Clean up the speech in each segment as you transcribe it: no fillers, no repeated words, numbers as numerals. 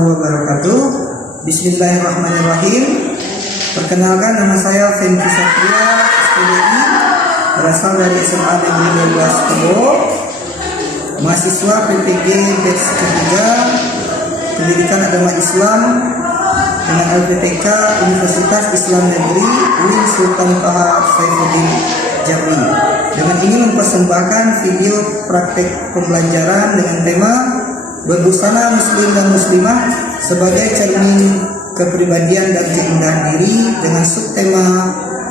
warahmatullahi wabarakatuh. Bismillahirrahmanirrahim. Perkenalkan, nama saya Fenki Satria, SPDI, berasal dari SMA Negeri 12 Tebo, mahasiswa PPG batch ketiga, Pendidikan Agama Islam dengan LPTK Universitas Islam Negeri UIN Sultan Taha Saifuddin Jambi. Dengan ini mempersembahkan video praktek pembelajaran dengan tema berbusana muslim dan muslimah sebagai cermin kepribadian dan keindahan diri dengan subtema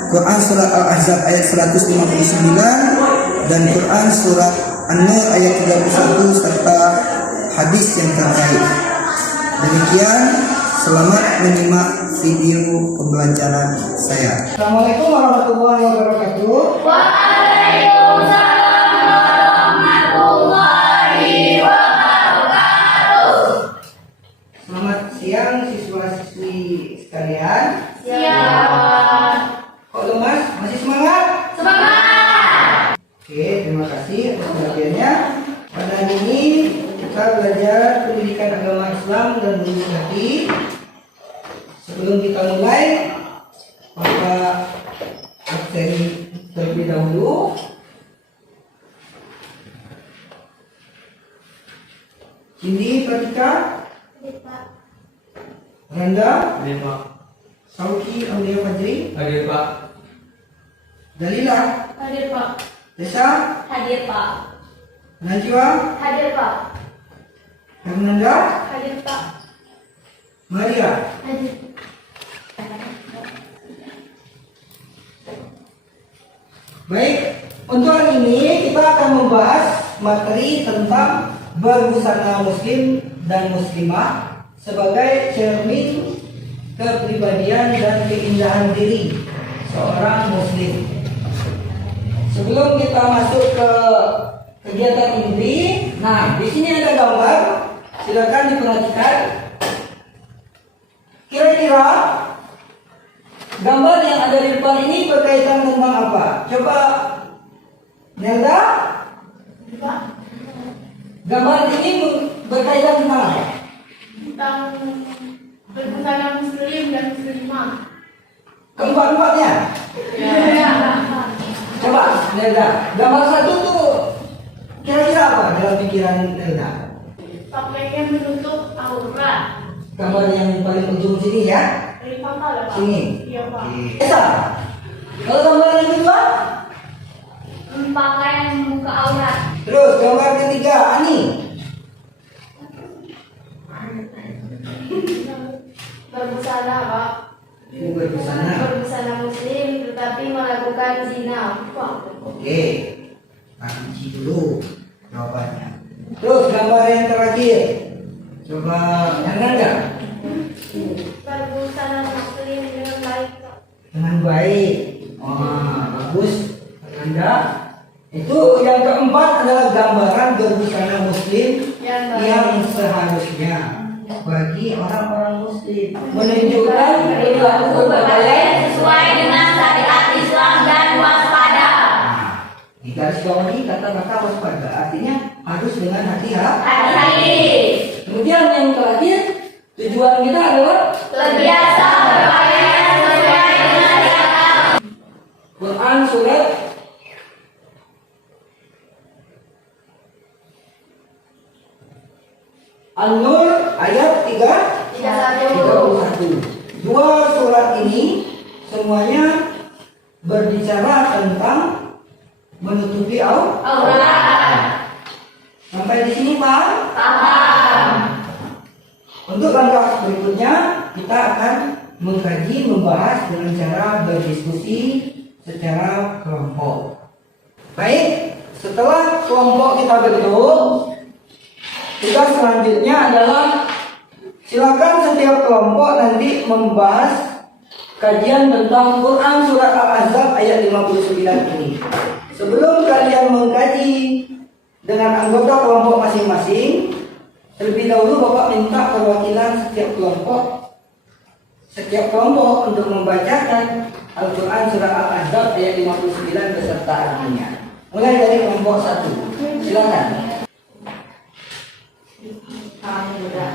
Quran Surat Al-Ahzab ayat 159 dan Quran Surat An-Nur ayat 31 serta hadis yang terkait. Demikian, selamat menyimak video pembelajaran saya. Assalamualaikum warahmatullahi wabarakatuh. Waalaikumsalam warahmatullahi wabarakatuh. Selamat siang siswa-siswi sekalian. Siap. Kok lemas? Masih semangat? Semangat. Oke, terima kasih atas perhatiannya. Pada hari ini kita belajar pendidikan agama Islam dan buku hati. Sebelum kita mulai, maka absen terlebih dahulu. Cindy, Pratika, Randa, Hadir Pak. Sauki, Aulia Fajri, Hadir Pak. Dalila, Hadir Pak. Desa, Hadir Pak. Najwa, Hadir Pak. Fernanda, Hadir Pak. Maria. Hadir. Baik, untuk hari ini kita akan membahas materi tentang berbusana muslim dan muslimah sebagai cermin kepribadian dan keindahan diri seorang muslim. Sebelum kita masuk ke kegiatan inti, nah di sini ada gambar, silakan diperhatikan. Kira-kira gambar yang ada di depan ini berkaitan tentang apa? Coba Nelda, gambar ini berkaitan tentang apa? Tentang berbusana muslim dan muslimah. Keempat-empatnya. Ya. Coba Nelda, gambar satu tuh kira-kira apa dalam pikiran Nelda? Pakaian menutup aurat. Gambar yang paling ujung sini ya. Dari pangkal ya Pak? Sini. Iya Pak. Esa, kalau gambar yang kedua, Pakaian membuka aurat. terus gambar ketiga, Ani. Berbusana Pak. Ini berbusana. Berbusana muslim tetapi melakukan zina. Pak. Oke, kunci dulu jawabannya. Terus gambar yang terakhir, coba Nanda. Berbusana muslim dengan baik Pak. Dengan baik. Wah, bagus Nanda. Itu yang keempat adalah gambaran berbusana muslim yang seharusnya bagi orang-orang muslim, menunjukkan perilaku berpakaian sesuai dengan syariat Islam dan waspada. di garis bawahi kata-kata waspada, artinya harus dengan hati-hati. Hati-hati. Kemudian yang terakhir, tujuan kita adalah Terbiasa berpakaian sesuai dengan syariat. Quran surat An-Nur ayat 31. Dua surat ini semuanya berbicara tentang menutupi Aurat. Sampai di sini paham? Paham. Untuk langkah berikutnya kita akan mengkaji, membahas dengan cara berdiskusi secara kelompok. Baik, setelah kelompok kita bentuk, tugas selanjutnya adalah silakan setiap kelompok nanti membahas kajian tentang Quran Surat Al-Ahzab ayat 59 ini. Sebelum kalian mengkaji dengan anggota kelompok masing-masing, terlebih dahulu Bapak minta perwakilan setiap kelompok untuk membacakan Al-Quran Surat Al-Ahzab ayat 59 beserta artinya. Mulai dari kelompok 1. Silakan. Aurat.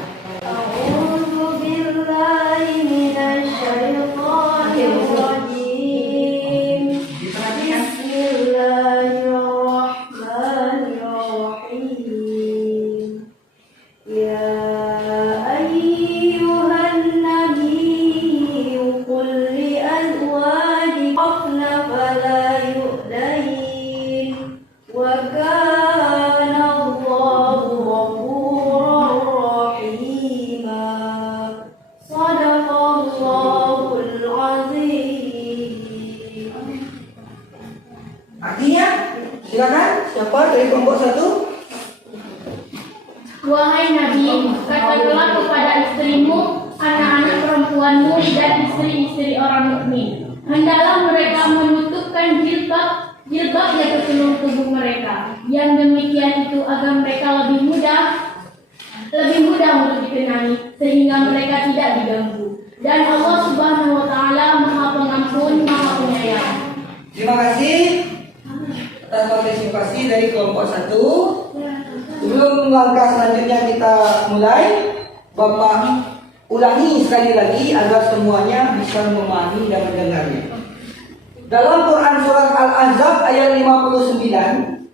Silakan, siapa dari kelompok 1? Wahai Nabi, katakanlah kepada istrimu, anak-anak perempuanmu, dan istri-istri orang mukmin. Hendaklah mereka menutupkan jilbab yang ke seluruh tubuh mereka. Yang demikian itu agar mereka lebih mudah untuk dikenali, sehingga mereka tidak diganggu. Dan Allah Subhanahu wa Ta'ala Maha Pengampun, Maha Penyayang. Terima kasih atas partisipasi dari kelompok 1. Sebelum langkah selanjutnya kita mulai, Bapak ulangi sekali lagi agar semuanya bisa memahami dan mendengarnya. Dalam Quran surat Al-Ahzab ayat 59,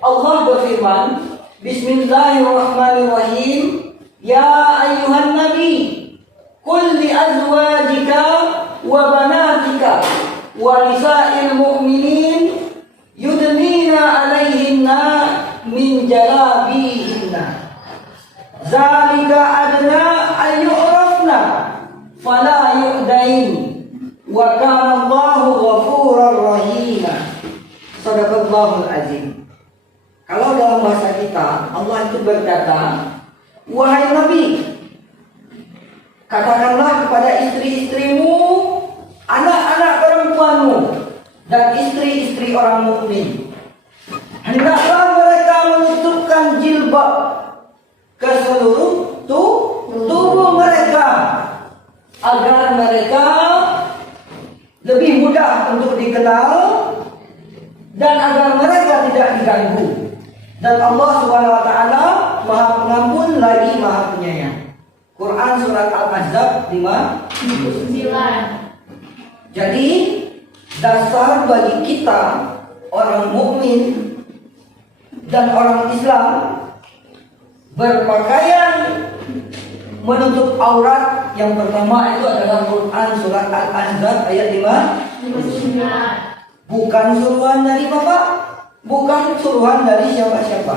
Allah berfirman, Bismillahirrahmanirrahim, Ya ayyuhan nabi, qul li azwajika wa banatika wa nisa'il mu'minin yudnina 'alaihinna min jalabihinna. Zalika adna ayyurafna fala yu'dain. Wa kana Allahu ghafurar rahima. Shadaqallahul azim. Kalau dalam bahasa kita, Allah itu berkata, wahai Nabi, katakanlah kepada istri-istrimu, anak-anak perempuanmu, dan istri-istri orang mukmin, hendaklah mereka menutupkan jilbab ke seluruh tubuh mereka, agar mereka lebih mudah untuk dikenal dan agar mereka tidak diganggu. Dan Allah Subhanahu wa Ta'ala Maha Pengampun lagi Maha Penyayang. Quran surat Al-Ahzab 59. Jadi dasar bagi kita orang mukmin dan orang Islam berpakaian menutup aurat yang pertama itu adalah Quran surat Al-Ahzab ayat 59. Bukan suruhan dari Bapak, bukan suruhan dari siapa-siapa,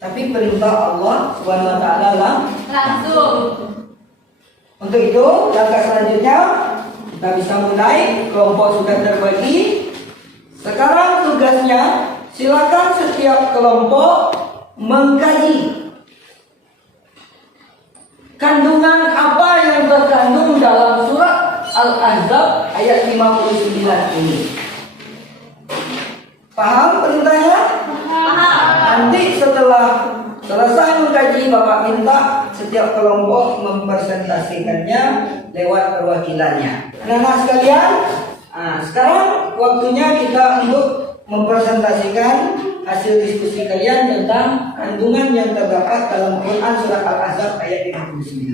tapi perintah Allah Subhanahu wa Ta'ala langsung. Untuk itu, langkah selanjutnya kita bisa mulai. Kelompok sudah terbagi. Sekarang tugasnya, silakan setiap kelompok mengkaji kandungan apa yang terkandung dalam surat Al-Ahzab ayat 59 ini. Paham perintahnya? Nanti setelah selesai mengkaji, Bapak minta setiap kelompok mempresentasikannya lewat perwakilannya. Anak-anak sekalian, sekarang waktunya kita untuk mempresentasikan hasil diskusi kalian tentang kandungan yang terdapat dalam Quran surat Al-Ahzab ayat 59.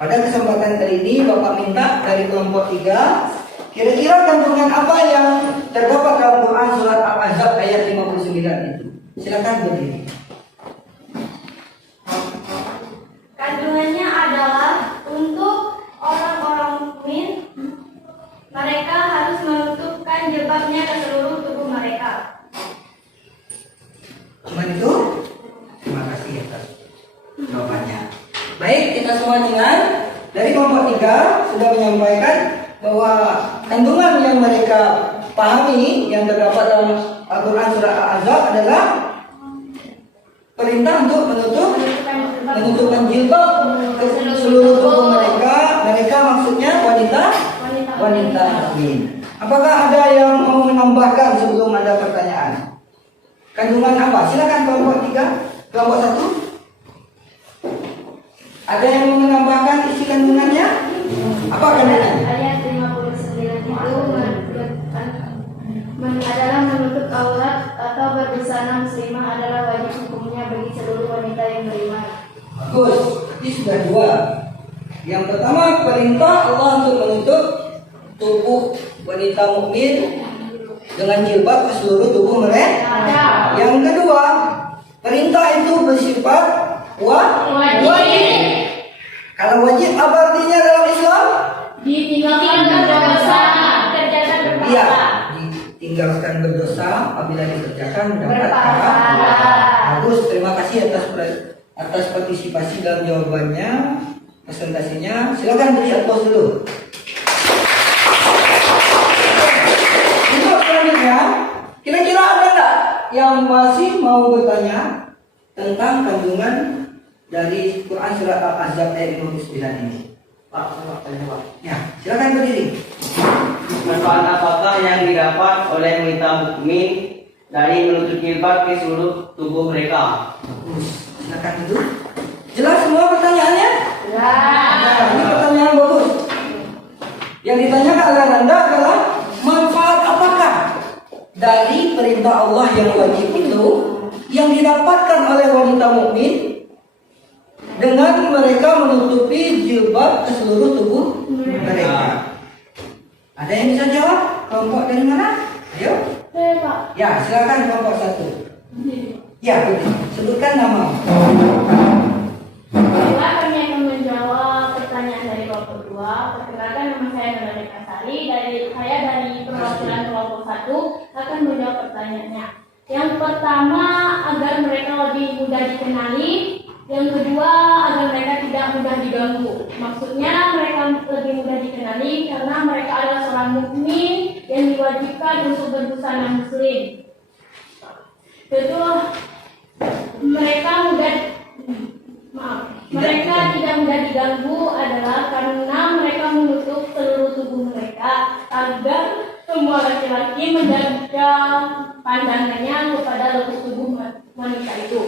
Pada kesempatan kali ini Bapak minta dari kelompok 3, kira-kira kandungan apa yang terdapat dalam Quran surat Al-Ahzab ayat 59 itu? Silakan berdiri. Kandungannya adalah untuk orang-orang mukmin, mereka harus menutupkan jilbabnya ke seluruh tubuh mereka. Cuma itu? Terima kasih atas jawabannya. Baik, kita semua dengar. Dari kelompok 3 sudah menyampaikan bahwa kandungan yang mereka pahami yang terdapat dalam Al-Quran surah Al-Ahzab adalah perintah untuk menutupkan jilbab ke seluruh tubuh mereka. Mereka maksudnya wanita mukmin. Apakah ada yang mau menambahkan sebelum ada pertanyaan? Kandungan apa? Silakan kelompok 3, kelompok 1. Ada yang mau menambahkan isi kandungannya? Apa kandungannya? Ayat 59 itu adalah menutup aurat atau berbusana muslimah adalah wajib hukumnya bagi seluruh wanita yang beriman. Bagus, berarti sudah 2. Yang pertama perintah Allah untuk menutup tubuh wanita mukmin dengan jilbab ke seluruh tubuh mereka. Yang kedua, perintah itu bersifat wajib. Kalau wajib apa artinya dalam Islam? Ditinggalkan berdosa. Iya, ditinggalkan berdosa apabila dikerjakan mendapat pahala. Bagus, terima kasih atas partisipasi dalam jawabannya, presentasinya. Silakan beri aplaus dulu. Untuk selanjutnya, kira-kira ada nggak yang yang masih mau bertanya tentang kandungan dari Quran surat Al-Ahzab ayat 59 ini? Pak, saya tanya Pak. Ya, silakan berdiri. Manfaat apakah yang didapat oleh wanita mukmin dari menutup jilbab ke seluruh tubuh mereka? Bagus, silakan itu. Jelas semua pertanyaannya? Jelas. Nah, ini pertanyaan bagus. Yang ditanyakan oleh Anda adalah manfaat apakah dari perintah Allah yang wajib itu yang didapatkan oleh wanita mukmin dengan mereka menutupi jilbab ke seluruh tubuh mereka. Ada yang bisa jawab? Kelompok dari mana? Ayo. Saya Pak. Ya, silakan kelompok satu. Ya, betul. Sebutkan nama. Baiklah, kami akan menjawab pertanyaan dari kelompok kedua. Perkenalkan, nama saya Nurul Kasari. Saya dari perwakilan kelompok satu akan menjawab pertanyaannya. Yang pertama, agar mereka lebih mudah dikenali. Yang kedua, agar mereka tidak mudah diganggu. Maksudnya mereka lebih mudah dikenali karena mereka adalah seorang mukmin yang diwajibkan untuk berbusana muslim. Kedua, mereka tidak mudah diganggu adalah karena mereka menutup seluruh tubuh mereka agar semua laki-laki menjaga pandangannya kepada lekuk tubuh wanita itu.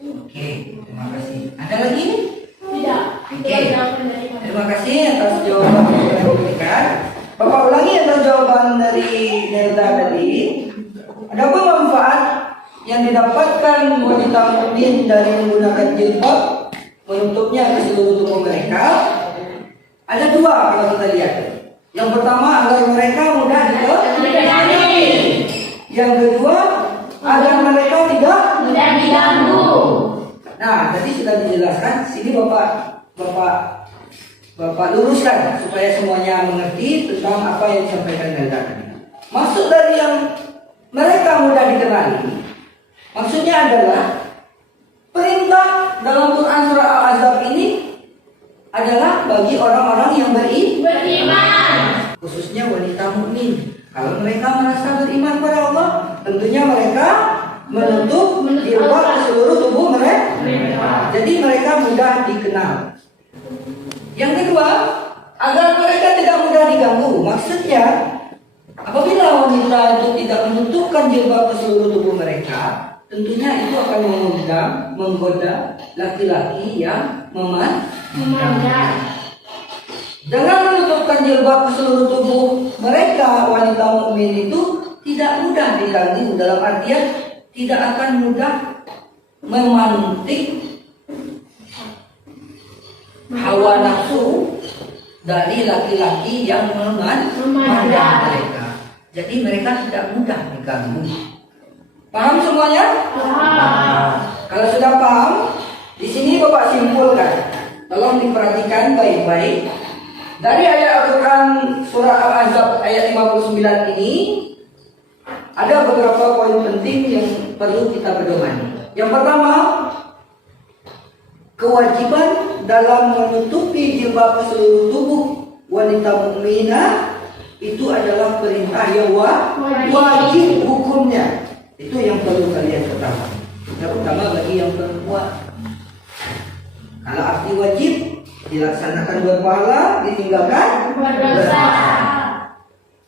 Oke, terima kasih. Ada lagi? Tidak. Oke. Itu jawaban dari kami. Terima kasih atas jawaban yang sudah diberikan. Bapak ulangi atas jawaban dari Nelda tadi. Adapun manfaat yang didapatkan wanita mukmin dari menggunakan jilbab menutupnya ke seluruh tubuh mereka, ada dua kalau kita lihat. Yang pertama agar mereka mudah dikenali. Yang kedua agar mereka tidak Mudah diganggu. Nah, tadi sudah dijelaskan. Sini Bapak luruskan supaya semuanya mengerti tentang apa yang disampaikan Nelda tadi. Maksud dari yang mereka mudah dikenali, maksudnya adalah perintah dalam Quran surah Al-Ahzab ini adalah bagi orang-orang yang Beriman. khususnya wanita mukmin. Kalau mereka merasa beriman pada Allah, tentunya mereka menutup jilbab ke seluruh tubuh mereka. Jadi mereka mudah dikenal. Yang kedua, agar mereka tidak mudah diganggu. Maksudnya, apabila wanita itu tidak menutupkan jilbab ke seluruh tubuh mereka, tentunya itu akan menggoda laki-laki yang memandang. Dengan menutupkan jilbab ke seluruh tubuh mereka, wanita mukmin itu tidak mudah diganggu, dalam artian tidak akan mudah memantik hawa nafsu dari laki-laki yang memandang mereka. Jadi mereka tidak mudah diganggu. Paham semuanya? Paham. Kalau sudah paham, di sini Bapak simpulkan. Tolong diperhatikan baik-baik. Dari ayat Al-Quran surah Al-Ahzab ayat 59 ini ada beberapa poin penting yang perlu kita pedomani. Yang pertama, kewajiban dalam menutupi jilbab ke seluruh tubuh wanita mukminah itu adalah perintah yang wajib hukumnya. Itu yang perlu kalian ketahui, terutama bagi yang perempuan. Kalau arti wajib dilaksanakan berpahala, ditinggalkan Berdosa.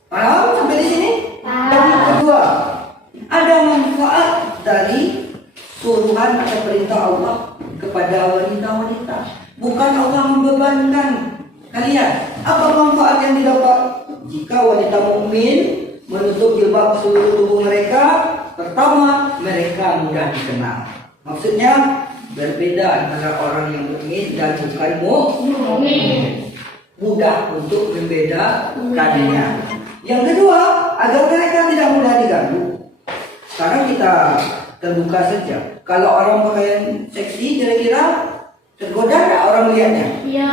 Paham sampai di sini? Paham. Yang kedua, ada manfaat dari suruhan atau perintah Allah kepada wanita-wanita. Bukan Allah membebankan kalian. Apa manfaat yang didapat jika wanita mukmin menutup jilbab seluruh tubuh mereka? Pertama, mereka mudah dikenal. Maksudnya berbeda antara orang yang mukmin dan bukan mukmin. Mudah untuk membedakannya. Yang kedua, agar mereka tidak mudah diganggu. Sekarang kita terbuka saja. Kalau orang pakaian seksi, kira-kira tergoda nggak orang melihatnya? Iya.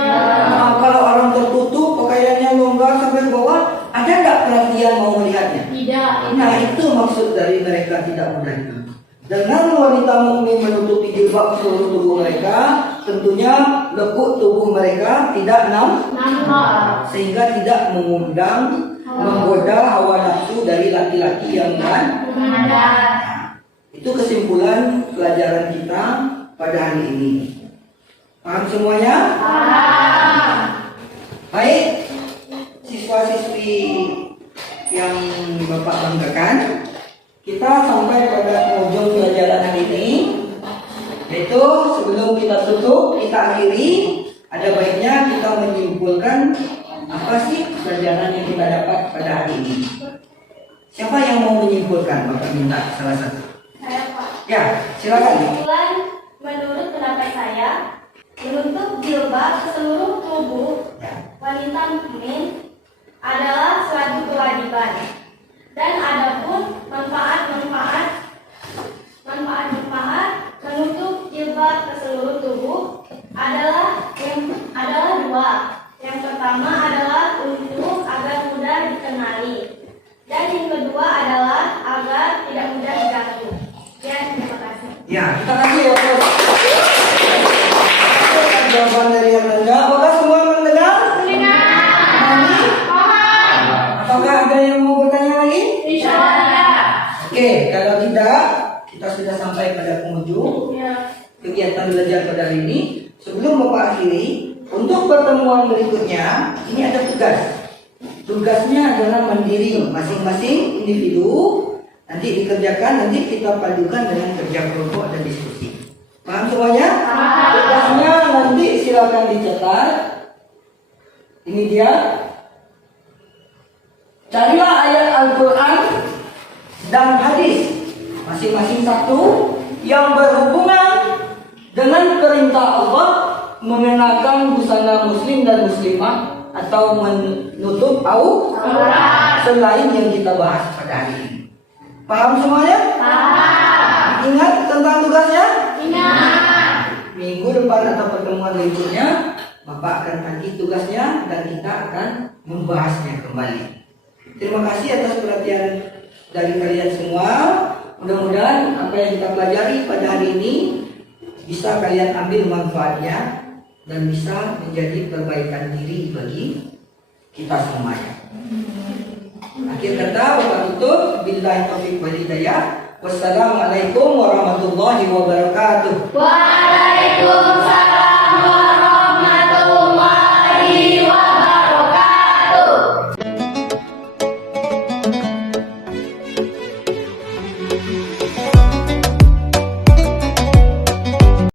Kalau orang tertutup, pakaiannya longgar sampai ke bawah, ada nggak perhatian mau melihatnya? Tidak. Nah, itu maksud dari mereka tidak mudah diganggu. Dengan wanita mukmin menutupi jilbab seluruh tubuh mereka, tentunya lekuk tubuh mereka tidak nampak, sehingga tidak mengundang, menggoda hawa nafsu dari laki-laki yang memandang. Itu kesimpulan pelajaran kita pada hari ini. Paham semuanya? Paham. Baik, siswa-siswi yang Bapak banggakan, kita sampai pada penghujung pelajaran hari ini. Yaitu sebelum kita tutup, kita akhiri, ada baiknya kita menyimpulkan apa sih pelajaran yang kita dapat pada hari ini. Siapa yang mau menyimpulkan? Bapak minta salah satu. Saya Pak. Ya, silakan. Kesimpulan menurut pendapat saya, menutup jilbab seluruh tubuh Ya. wanita mukmin adalah suatu kewajiban. Dan adapun manfaat-manfaat menutup jilbab ke seluruh tubuh adalah dua. Yang pertama adalah untuk agar mudah dikenali, dan yang kedua adalah agar tidak mudah diganggu. Ya, terima kasih. Ya, kita kasih ya, Bos. Jawaban dari yang mendengar. Apakah semua mendengar? Memahami? Apakah ada yang mau bertanya lagi? Insya Allah. Oke, kalau tidak, kita sudah sampai pada penghujung kegiatan belajar pada hari ini. Sebelum Bapak akhiri, untuk pertemuan berikutnya, ini ada tugas. Tugasnya adalah mandiri, masing-masing individu nanti dikerjakan, nanti kita padukan dengan kerja kelompok dan diskusi. Paham semuanya? Paham. Tugasnya nanti silakan dicatat. Ini dia. Carilah ayat Al-Quran dan hadis masing-masing satu yang berhubungan dengan perintah Allah mengenakan busana muslim dan muslimah atau menutup aurat selain yang kita bahas pada hari ini. Paham semuanya? Paham. Ingat tentang tugasnya? Ingat. Minggu depan atau pertemuan berikutnya Bapak akan tagih tugasnya dan kita akan membahasnya kembali. Terima kasih atas perhatian dari kalian semua. Mudah-mudahan apa yang kita pelajari pada hari ini bisa kalian ambil manfaatnya dan bisa menjadi perbaikan diri bagi kita semuanya. Akhir kata Bapak tutup, billahi taufiq wal hidayah. Wassalamualaikum warahmatullahi wabarakatuh. Waalaikumsalam.